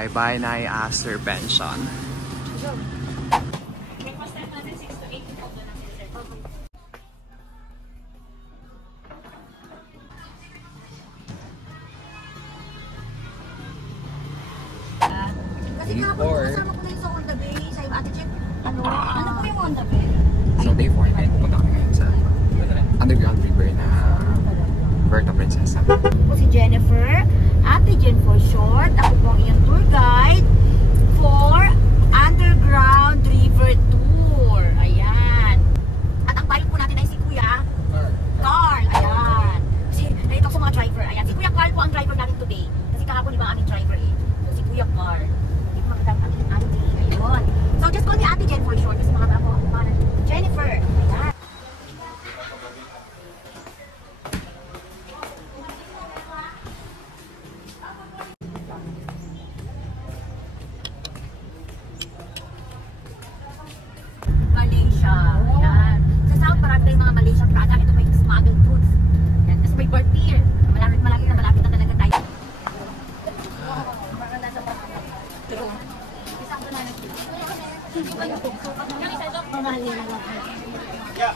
by Bayanay Aster Pension. Kasi kapag kasama ko na yung sa On The Bay, sa Ate Jen, ano po yung On The Bay? So day 4 ngayon, pupunta kami ngayon sa underground river na Puerto Princesa. Ako si Jennifer, Ate Jen for short. Ako po ang iyong tour guide for Underground River Tour. Ayan. At ang pilot po natin ay si Kuya Carl. Ayan. Kasi narito ako sa mga driver. Ayan. Si Kuya Carl po ang driver natin today. Kasi kahapon di ba aming driver eh. So si Kuya Carl. Hindi ko magandang aming auntie. Ayun. So just call me Ate Jen for short. Kasi mga ako Jennifer. Ayan. Malaysia. Ayan. Sa South, marami tayong mga Malaysian product. Ito may smuggled goods. Ayan. Tapos may Bertier. Malapit na talaga tayo. Parang nasa pagkakas. Isang doon na nag-tip. Mamahalin na lang. Yeah.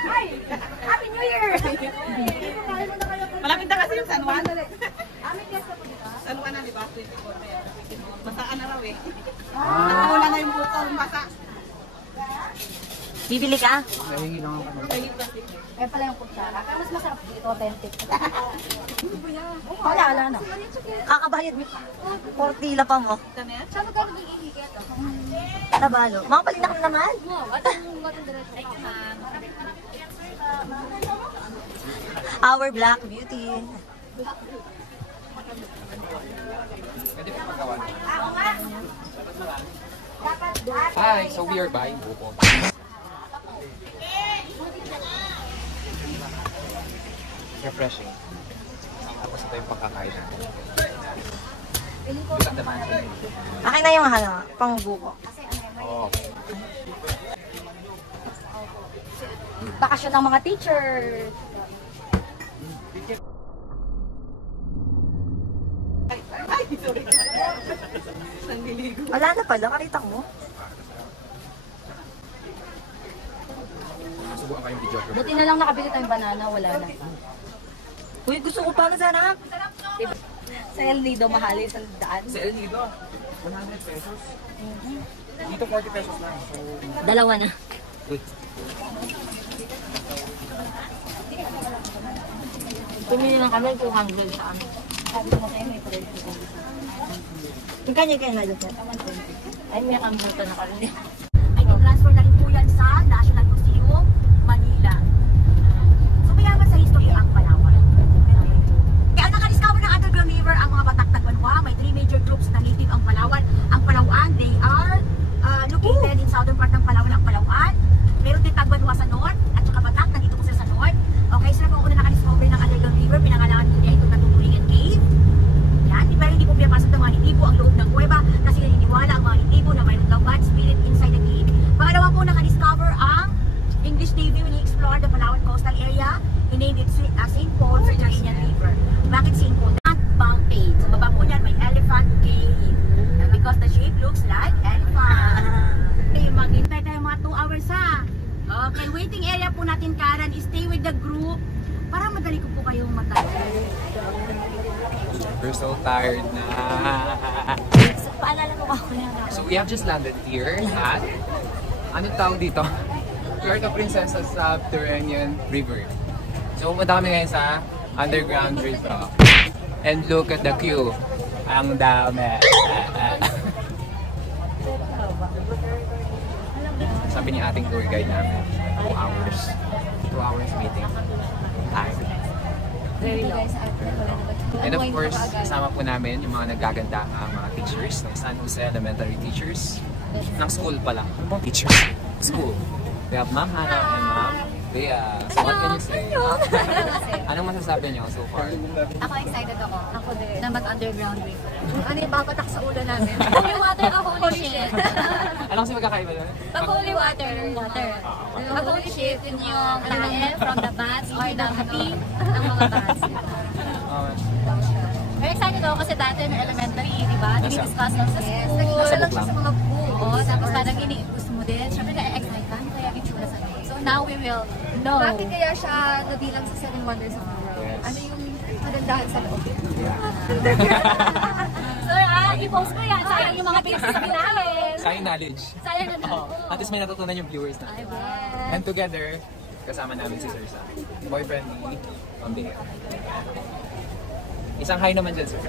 Nice. Happy New Year! Malapit na kasi yung San Juan. San Juan na, di ba? Masaan na raw eh. Nakawala na yung butol, masa. Bibili ka? Nahingi lang ako. Kaya pala yung kutsara. Kaya mas masarap dito, authentic. Wala na. Kakabayad mo. Portila pa mo. Saan mo gano'n yung ihigit? Tabalo. Mga palinakam naman. Our Black Beauty. Pwede pa magawa. Hi, so we are buying buko. Refreshing. Tapos ito yung pagkakain natin. Akin na yung pangbuko. Oh. Bakasyon ng mga teacher. Ay, sorry. Wala na pala, nakita mo. Subukan kayong videographer. Buti na lang nakabili tayong banana, wala na. Uy, gusto ko pa, masarap. Diba? Sa El Nido, mahali sa daan. Sa El Nido, 100 pesos. Dito 40 pesos lang. So, Dalawa na. good. Tumili lang kami, 200 sa amin. Sabi ko na sa'yo, may presyo. Yung kanya-kanya na dito. Ay, may kambuta na kami. Ay, transfer na rin po yan sa National Museum, Manila. So, mayaman sa history ang Palawan. Kaya naka-discover ng Underground River ang mga Batak Tagbanwa. May 3 major groups na native ang Palawan. Ang Palawan, they are located in southern part ng Palawan, ang Palawan. Meron din Tagbanwa sa north, at saka Batak, nandito po sila sa north. Okay, sila po una naka-discover ng Underground River. Pinangalangan po niya itong Natuturingan Cave. Yan, pero hindi po pinapasok ng mga nitibo ang loob ng kuweba kasi naniniwala ang mga nitibo na mayroon daw bad spirit inside the cave. Pangalawa po naka-discover ang English Navy when he explored the Palawan coastal area. He named it St. Paul Subterranean River. Bakit St. Paul? At Bank 8. Sa baba po niyan may elephant cave. Because the shape looks like elephant. Okay, maghintay tayo mga 2 hours ha. Okay, waiting area po natin, Karen. Stay with the group para madali ko po kayong matay. We're so tired na. So, paalala mo ako yan. So we have just landed here at, anong tawag dito? Puerto Princesa Subterranean River. So pumunta kami ngayon sa Underground River. And look at the queue. Ang dami. Sabi ni ating tour guide namin, 2 hours. 2 hours meeting. Time. Very long. And of course, kasama po namin yung mga nagaganda mga teachers ng San Jose Elementary teachers. Ng school pala. Teachers. School. We have Ma'am Hannah and Ma'am Bea. So what can you say? Anong masasabi niyo so far? Ako excited ako. Ako din. Na mag-underground week. Ano yung babatak sa ulo namin? Holy water ka, holy shit. Anong kasi magkakaiba doon? Pag holy water. Pag holy shit, yun yung tae from the bats or the happy ng mga bats. Very excited ako kasi dati na elementary, di ba? Dinidiscuss lang sa school. Lang siya sa mga buo. Tapos parang gusto mo din. Siyempre na-excite ka. Kaya itsura sa akin. So now we will know. Bakit kaya siya nabilang sa 7 Wonders of the World? Yes. Ano yung magandahan sa loob? So i-post ko yan. Sayang yung mga pinagsasabi namin. Sayang knowledge. Sayang na At least may natutunan yung viewers na. And together, kasama namin si Sir Sam. Boyfriend ni Ma'am Bea. Isang hi naman dyan, sir.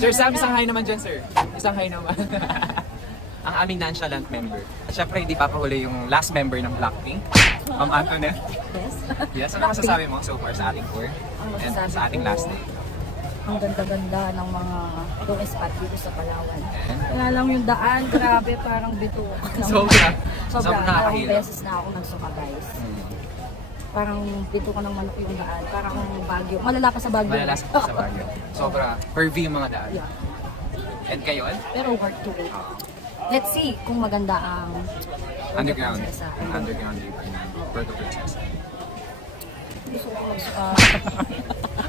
Sir Sam, isang hi naman dyan, sir. Isang hi naman. Ang aming nonchalant member. At syempre, hindi papahuli yung last member ng Blackpink, Ma'am Antoinette. Yes, ano masasabi mo so far sa ating tour? And sa ating last day? Ang ganda-ganda ng mga tourist spot dito sa Palawan. And Kaya lang yung daan, grabe, parang bito. sobra Sobrang nakakahilap. beses na ako nagsuka, guys. Parang bito ka ng manok yung daan. Parang Baguio. Malala pa sa Baguio. Malalas po sa Baguio. Sobra curvy yung mga daan. Yeah. And kayo? Pero worth to it. Let's see kung maganda ang Underground. Princesa. Underground river ng Puerto Princesa. Gusto ko magsuka.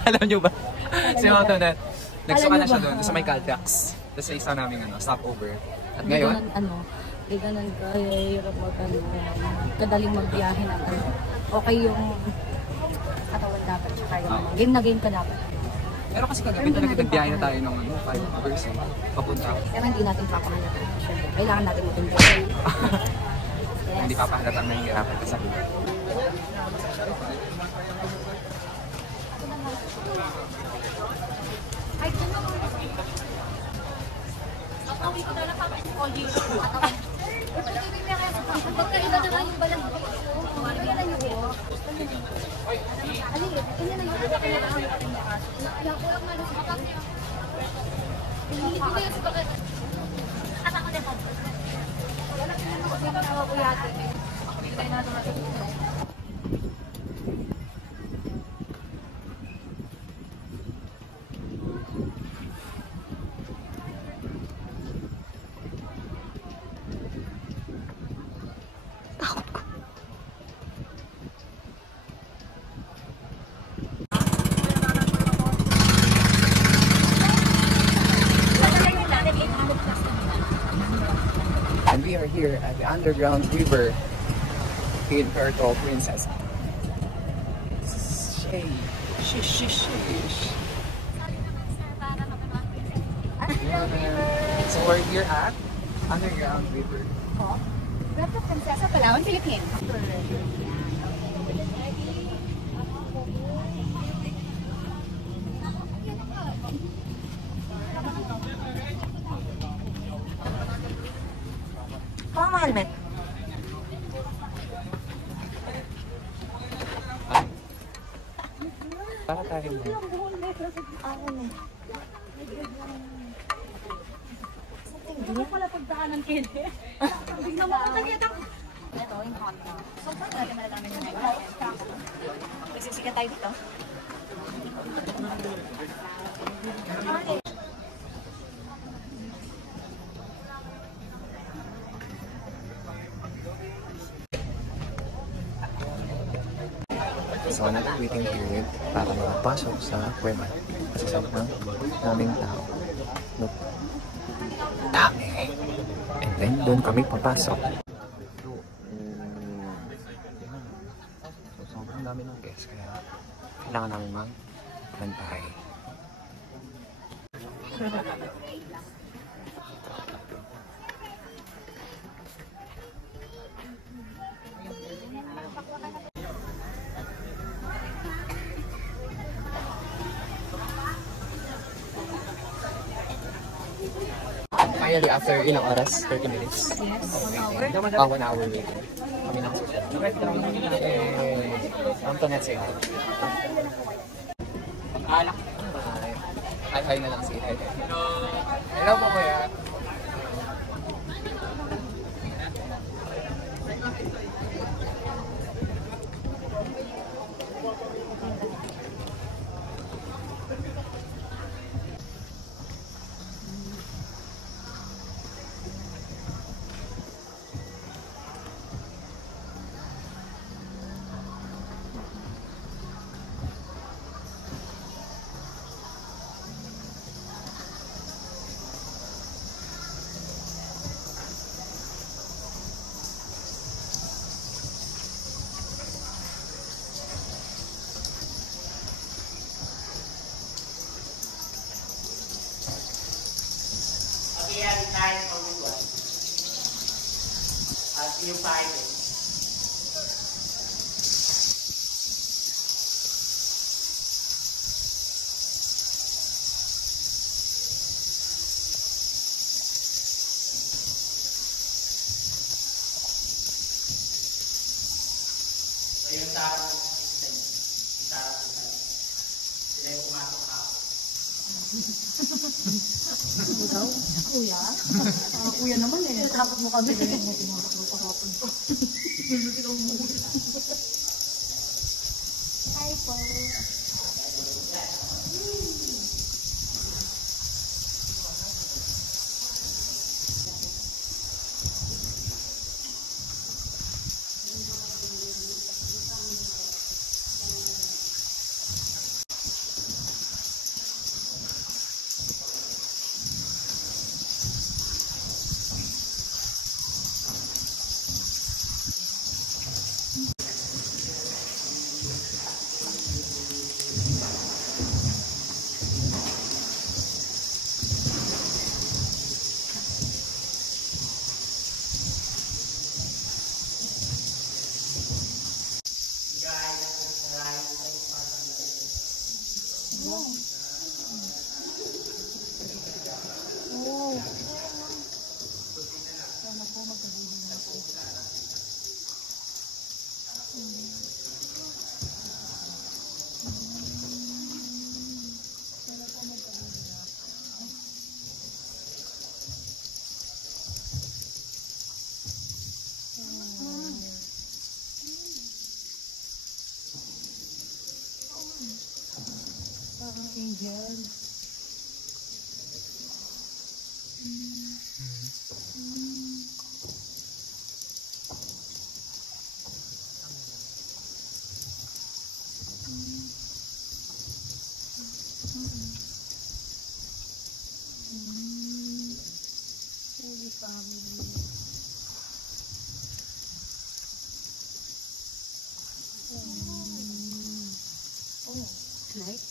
Alam nyo ba? Si Ma'am Antoinette, nagsuka na siya doon sa may Caltex. Tapos sa isa namin stopover. At ngayon, Di ganun ka, hirap kadaling magbiyahe na okay yung katawan dapat, tsaka yung game na game ka dapat. pero kasi kagabi talaga nagbiyahe na tayo ng 5 hours papunta. Pero hindi natin papahalata. Siyempre, kailangan natin mag-enjoy. Hindi papahalatang nahihirapan ka sa buhay. Pagkaiba na nga yung balang ko. Kailan yung ko? Ano yun? Kanya na yung kaya ko lang nga sa kapag niya. Hindi na yung sa kapag. Asa ko na po. Wala ka na ako sa tawa ko yate. Hindi tayo na natin. And we are here at the underground river in Puerto Princesa. Shish. So we're here at underground river. Puerto Princesa, Palawan, Philippines. Parang mahal, met. Para tayo mo. Ako na. Hindi mo pala pagdaanan kili. Bigla mo kong nagkita. Ito, yung hot na. So, saan natin malalaman yung next? Nagsisikat tayo dito. So another waiting period para makapasok sa kuweba. Kasi sobrang daming tao. Look. Dami. And then doon kami papasok. So sobrang dami ng guests kaya kailangan namin magbantay. Finally, after ilang oras? 30 minutes? Yes. 1 hour waiting. Kami nang susunod. Antoinette, say hi. Alak. Hi na lang, say hi. Hello. Hello po, kuya. guys, only one. I'll see you Friday. So yung tao, sila yung pumasok ako. Ikaw? Kuya? Kuya naman eh. Takot mo kami. Tinawag mo kahapon po. Hi po. Angel. Holy family. Oh, light.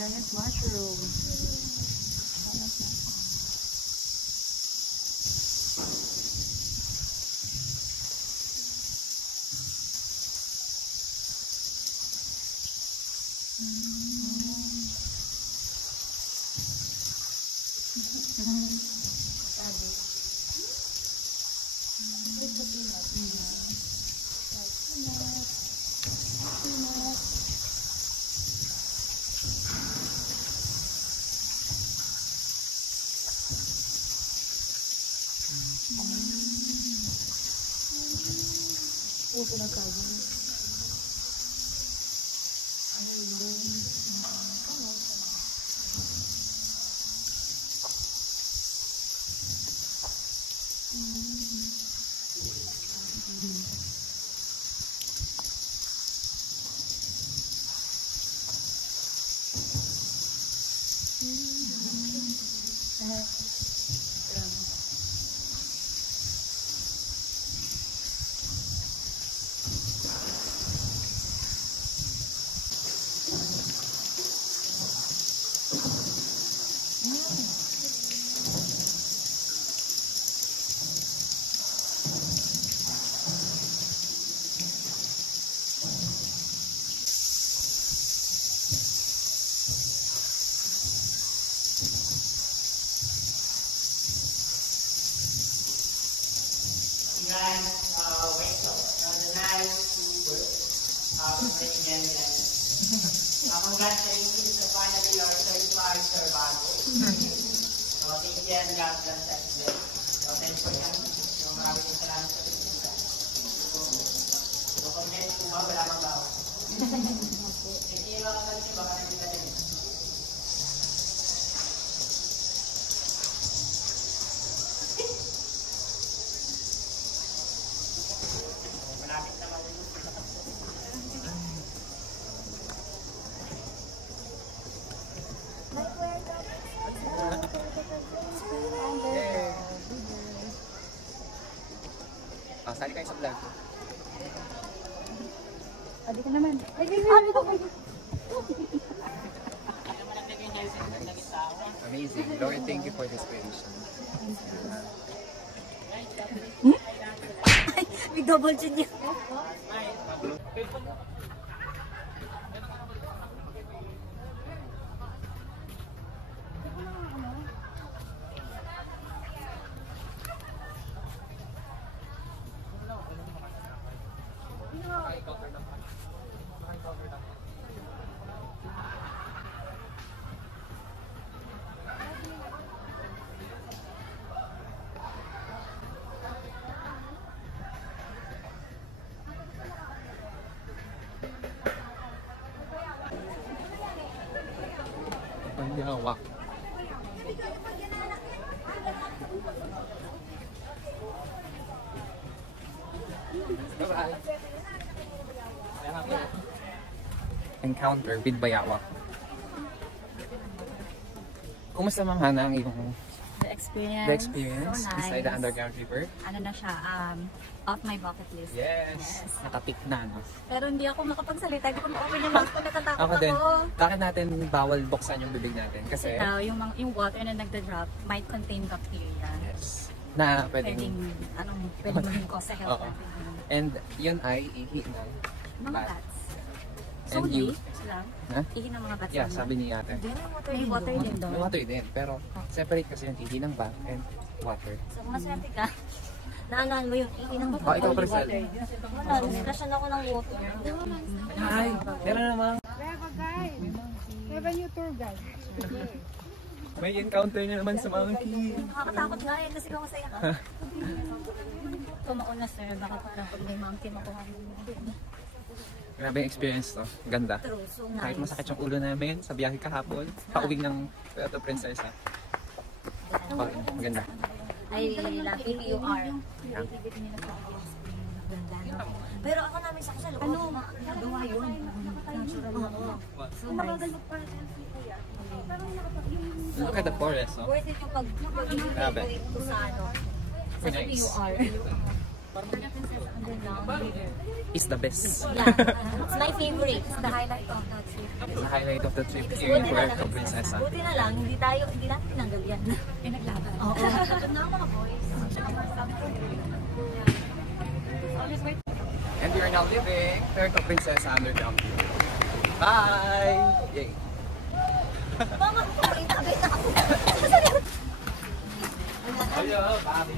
Giant mushroom. Puto na kagawin. Guys, wait so. The night super. Again, congratulations to finally your 35 survival. So, thank you and God bless everyone. So, thanks for coming. So, maraming salamat sa pagpunta. So, kung next po ba, wala mang bawal. Thank you, mga kapatid. Baka nandito na rin. kayo sa vlog. Sabi ko naman. Amazing. Lord, thank you for this creation. May double chin niya. Hindi hawak. Bye-bye. Encounter with Bayawak. Kumusta Ma'am Hana ang iyong The experience. the experience So nice. beside the underground river? Ano na siya, off my bucket list. Yes! Nakapik na, no? Pero hindi ako makapagsalita. Hindi ko ma-open yung mouth ko. Natatakot Ako din. ako. Bakit natin bawal buksan yung bibig natin? Kasi, Yung water na nagda-drop might contain bacteria. yes, na pwedeng, Pwedeng maging cause sa health Oo. natin. and yun ay ihi ng Mga bat. bats. And So, you, sila. ha? Ihi ng mga bats. Yeah, naman. sabi ni ate. May water din doon. May water din, pero separate kasi yung ihi ng bat and water. So, kung maswerte ka, Naanahan mo yung ihi ng Oh, ikaw, Priscel. Wala, discussion ako ng water. Hi! Meron naman. We have a new tour guide. May encounter na naman sa monkey. nakakatakot nga eh, kasi kung masaya ka. Kumauna sir, baka parang pag may mountain makuha mo. Grabe yung experience to. Ganda. True, so Kahit nice. masakit yung ulo namin sa biyahe kahapon, pauwi ng Puerto Princesa. Oh, maganda. I love PUR. Yeah. Ganda, no? Pero ako namin sa kasal, ano, nagawa yun. Natural mo. So nice. Look at the forest, no? Worth it yung Grabe. pag-favorite ko sa ano. Sa Nice. PUR. Underground. It's the best. Yeah, it's my favorite. It's the highlight of that trip. It's the highlight of the trip here in Puerto Princesa. Buti na lang, hindi natin tinanggal yan. Pinaglaban. Oo. Tapos na mga boys. And we are now leaving Puerto Princesa underground. Bye! Yay! Mama, tagay na ako. Hello, Bobby!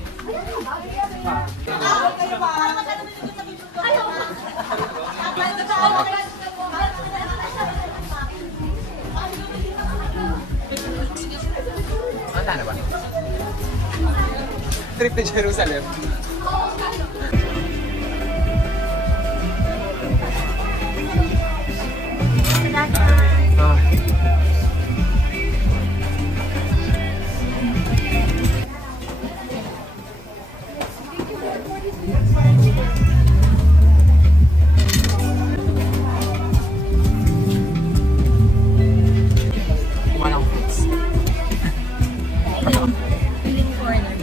Handa na ba? Trip to Jerusalem. Ah. Walang fruits. Feeling corner.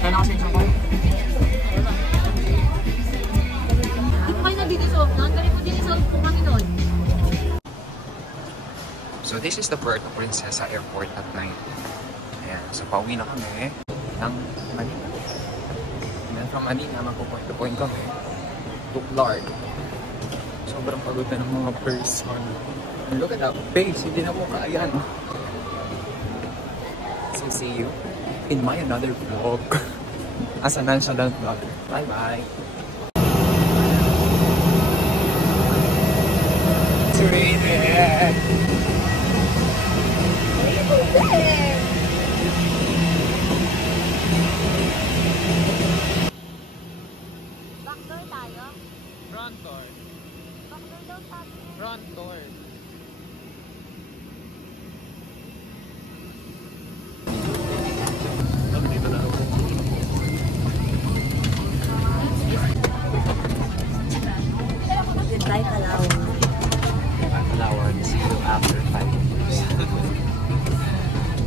Kaya na kasi yung chocolate. Hindi ko kayo nabinisolve na. Ang galing mo dinisolve po kami noon. So this is the Puerto Princesa Airport at night. Ayan, so pauwi na kami ng Manila. And then from Manila, magpo-point to point kami to Clark. Sobrang pagod na ng mga person. And look at that face, hindi na po kaya, no? So see you in my another vlog as a national vlogger. Bye-bye! It's raining! Backdoor tayo? Front door. Backdoor daw tayo. Front door. Goodbye, Palawan. Palawan, see you after 5 years.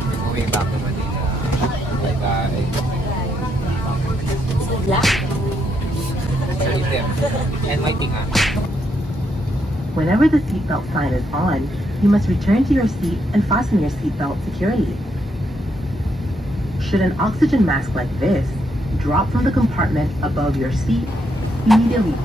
We're going back to Manila. Bye-bye. Black? Sa itim. And may tinga. Whenever the seatbelt sign is on, you must return to your seat and fasten your seatbelt securely. Should an oxygen mask like this drop from the compartment above your seat, immediately